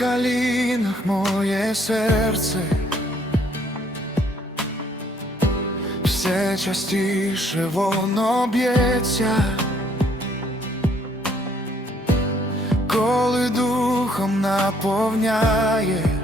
колінах моє серце все частіше воно б'ється, коли духом наповняє.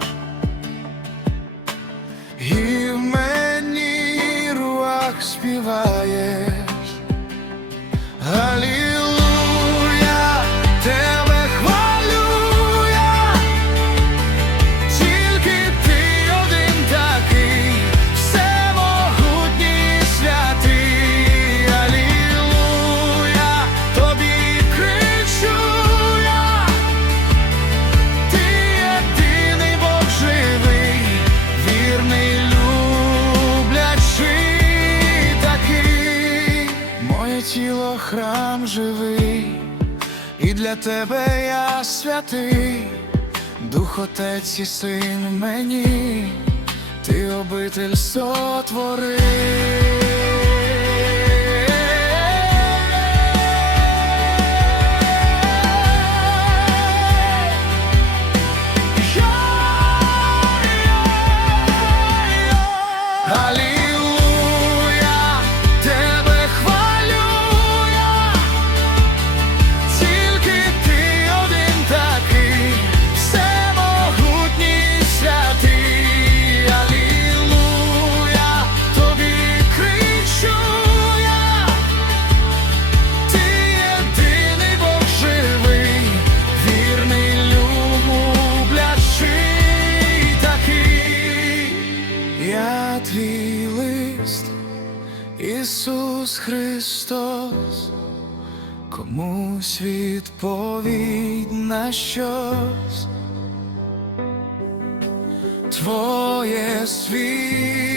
Живий, і для тебе я святий. Дух Отець і син мені, ти обитель сотвори. Ісус Христос комусь відповідь на щось. Твоє світло